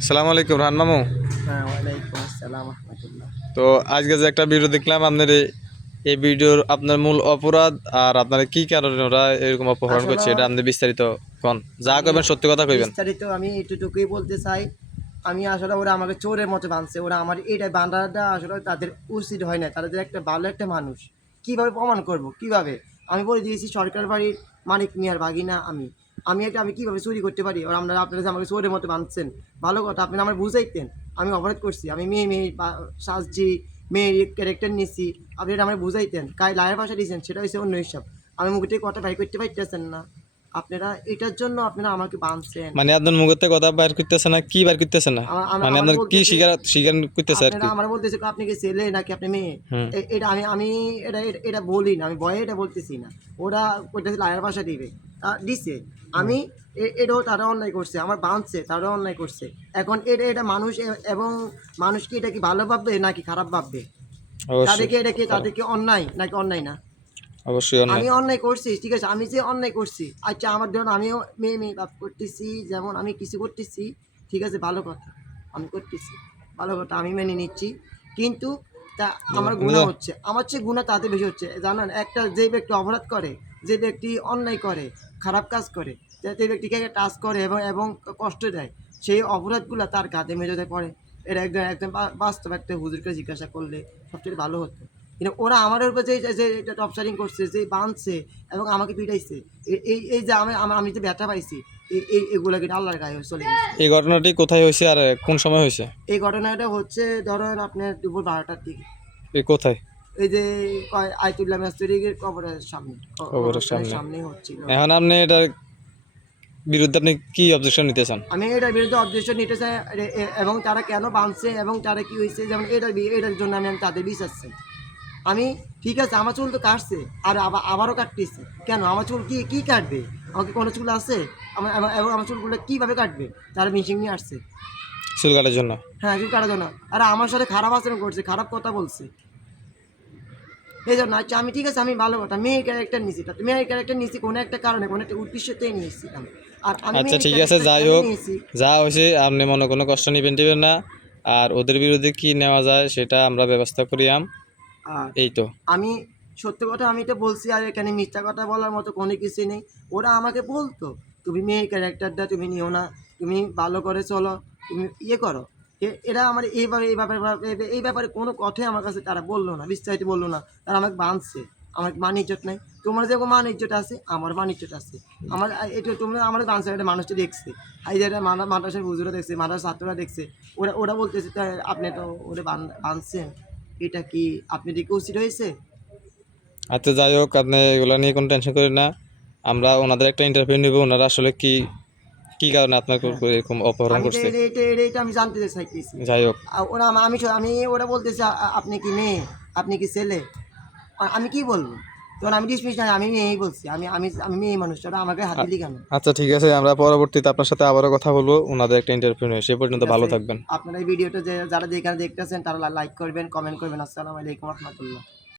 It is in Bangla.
আসসালামু আলাইকুম রান মামু। হ্যাঁ, ওয়ালাইকুম আসসালাম রহমতুল্লাহ। তো আজকে যে একটা ভিডিও দেখলাম আপনার এই ভিডিওর আপনার মূল অপরাধ আর আপনার কি কারণে ওরা এরকম অপহরণ আসলে করছে এটা আপনি বিস্তারিত কোন যা আমি কইবেন সত্যি কথা কইবেন। বিস্তারিত আমি এটুকুই বলতে চাই। আমি আসলে ওরা আমাকে চোরের মতো বাঁধছে। ওরা আমার এটা বাঁধাটা আসলে তাদের উচিত হয় না। তাদের একটা ভালো একটা মানুষ কিভাবে প্রমাণ করব, কিভাবে? আমি বলে দিয়েছি সরকার বাড়ির মানিক মিয়ার ভাগিনা আমি। আমি কিভাবে চুরি করতে পারি? আর আপনারা যে আমাকে চোরের মতো বাঁধছেন, ভালো কথা আপনি আমার বুঝাইতেন। আমি অপরাধ করছি, আমি মেয়ে সাজছি, মেয়ের ক্যারেক্টার নিছি, আপনি এটা আমার বুঝাইতেন। লায়ের ভাষা দিয়েছেন সেটা হচ্ছে অন্য হিসাব। আমি মুখে থেকে কথা বাই করতে পারতেছেন না। আপনারা এটার জন্য আপনারা আমাকে বাঁধছেন। মানে আপনার মুখতে কথা বাইর করতেছে না, কি বাইর করতেছে না, মানে আমার আপনার কি বলতেছে, স্বীকার স্বীকার করতেছে আর আপনারা কি। আমার বলতেছে আপনি কি ছেলে নাকি আপনি মেয়ে? হুম। এটা আমি এটা বলি না, আমি ভয়ে এটা বলতেছি না। ওরা কইতেছে লায়ের ভাষা দিবে, দিছে। আমি এটাও তারা অন্যায় করছে, আমার বাঁধছে তারাও অন্যায় করছে। এখন এটা মানুষ এবং মানুষ কি এটা কি ভালো ভাববে নাকি খারাপ ভাববে? অবশ্যই তাদেরকে অন্যায় নাকি অন্যায় না? অবশ্যই আমি অন্যায়। অন্যায় করছি, ঠিক আছে, আমি যে অন্যায় করছি, আচ্ছা আমার ধরুন আমিও মেয়ে বাপ করতেছি, যেমন আমি কিছু করতেছি, ঠিক আছে, ভালো কথা, আমি করতেছি, ভালো কথা, আমি মেনে নিচ্ছি। কিন্তু তা আমার গুনাহ হচ্ছে, আমার চেয়ে গুনাহ তাতে বেশি হচ্ছে। জানেন, একটা যে ব্যক্তি অপরাধ করে, যে ব্যক্তি অন্যায় করে, খারাপ কাজ করে, যে ব্যক্তিকে টাচ করে এবং এবং কষ্ট দেয়, সেই অপরাধগুলো তার কাঁধে মেঝেতে পড়ে। এটা একদম একদম বাস্তব একটা হুজুরকে জিজ্ঞাসা করলে সবচেয়ে ভালো হতো। কিন্তু ওরা আমার উপর যে টর্চারিং করছে, যে বাঁধছে এবং আমাকে পিটাইছে, এই যে আমি যে ব্যথা পাইছি, এগুলো কিন্তু আল্লাহর গায়ে চলে গেছে। এই ঘটনাটি কোথায় হয়েছে আর কোন সময় হয়েছে? এই ঘটনাটা হচ্ছে ধরেন আপনার দুপুর 12টার দিকে। এই কোথায়? এই যে আয়তুল্লাহ মাস্তুরির কবরের সামনে, খবরের কবরস্থানের সামনে। সামনেই হচ্ছিল। এখন আপনি এটার বিরুদ্ধে আপনি কি অবজেকশন নিতে চান? আমি এটার বিরুদ্ধে অবজেকশন নিতে চাই, এবং তারা কেন বাঁধছে এবং তারা কি হয়েছে, যেমন এটার জন্য আমি তাদের বিশ্বাস চাই। আমি, ঠিক আছে, আমার চুল তো কাটছে, আর আবারও কাটতেছে কেন? আমার চুল কি কাটবে? আমাকে কোনো চুল আছে? এবং আমার চুলগুলো কীভাবে কাটবে? তারা মিশিং নিয়ে আসছে। চুল কাটার জন্য? হ্যাঁ, চুল কাটার জন্য। আর আমার সাথে খারাপ আচরণ করছে, খারাপ কথা বলছে, এই জন্য। আচ্ছা আমি, ঠিক আছে, আমি ভালো কথা মেয়ের ক্যারেক্টার নিয়েছি, মেয়ের ক্যারেক্টার নিয়েছি কোনো একটা কারণে, কোনো একটা উদ্দেশ্যতেই নিয়েছিলাম। আর আমি আচ্ছা মেয়ের ঠিক আছে, ক্যারেক্টার যাই কেন হোক, নিয়েছি? যা হয়েছে আপনি মনে কোনো কষ্ট নিবেন না। আর ওদের বিরুদ্ধে কি নেওয়া যায় সেটা আমরা ব্যবস্থা করিয়াম। আর এই তো। আমি সত্য কথা আমি তো বলছি, আর এখানে মিথ্যা কথা বলার মতো কোনো কিছু নেই। ওরা আমাকে বলতো, তুমি মেয়ে ক্যারেক্টারটা তুমি নিও না, তুমি ভালো করে চলো, তুমি ইয়ে করো। এরা আমার এই ব্যাপারে কোনো কথাই আমার কাছে তারা বললো না, বিস্তারিত বললো না। তারা আমাকে বাঁধছে। আমার মান ইজ্জত নাই। তোমার যেরকম মান ইজ্জত আছে, আমার মান ইজ্জত আছে। আমার এটা তোমরা আমার বাঁধছে, এটা মানুষটা দেখছে, এই যে এটা মাদ্রাসার হুজুরা দেখছে, মাদ্রাসার ছাত্ররা দেখছে। ওরা বলতেছে আপনি তো ওরা বাঁধছেন, এটা কি আপনি দিকে উচিত হয়েছে? আচ্ছা যাই হোক, আপনি এগুলো নিয়ে কোনো টেনশন করেন না। আমরা ওনাদের একটা ইন্টারভিউ নিব, ওনারা আসলে কি কি কারণে আপনাকে হ্যাঁ, এরকম অপহরণ আমি তো করছে। এটা আমি জানতে চাইতেছি। যাই হোক। ওরা ওরা বলতেছে আপনি কি মেয়ে, আপনি কি ছেলে? আমি কি বলবো? তখন আমি ডিসমিস না, আমি মেয়েই বলছি, আমি আমি আমি মেয়ে মানুষ, ওরা আমাকে হাত দিলি কেন? আচ্ছা ঠিক আছে, আমরা পরবর্তীতে আপনার সাথে আবারও কথা বলবো ওনাদের একটা ইন্টারভিউ নিয়ে। সে পর্যন্ত ঠিক ভালো আছে, থাকবেন। আপনারা এই ভিডিওটা যারা যেখানে দেখতেছেন তারা লাইক করবেন, কমেন্ট করবেন। আসসালামু আলাইকুম রহমতুল্লাহ।